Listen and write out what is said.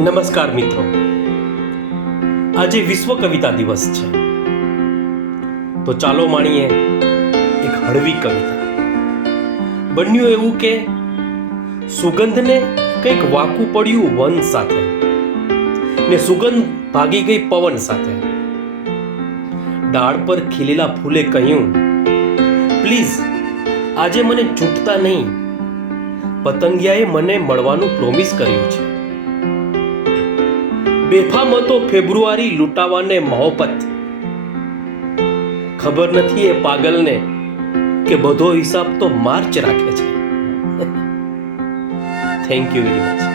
નમસ્કાર મિત્રો, આજે વિશ્વ કવિતા દિવસ છે. તો ચાલો માણીએ એક હળવી કવિતા. બન્યું એવું કે સુગંધને કંઈક વાકું પડ્યું વન સાથે, ને સુગંધ ભાગી ગઈ પવન સાથે. ડાળ પર ખીલેલા ફૂલે કહ્યું, પ્લીઝ આજે મને ચૂંટતા નહીં, પતંગિયાએ મને મળવાનું પ્રોમિસ કર્યું છે. બેફામ હતો ફેબ્રુઆરી લૂંટાવાને મોહબ્બત. ખબર નથી એ પાગલને કે બધો હિસાબ તો માર્ચ રાખે છે. Thank you very much.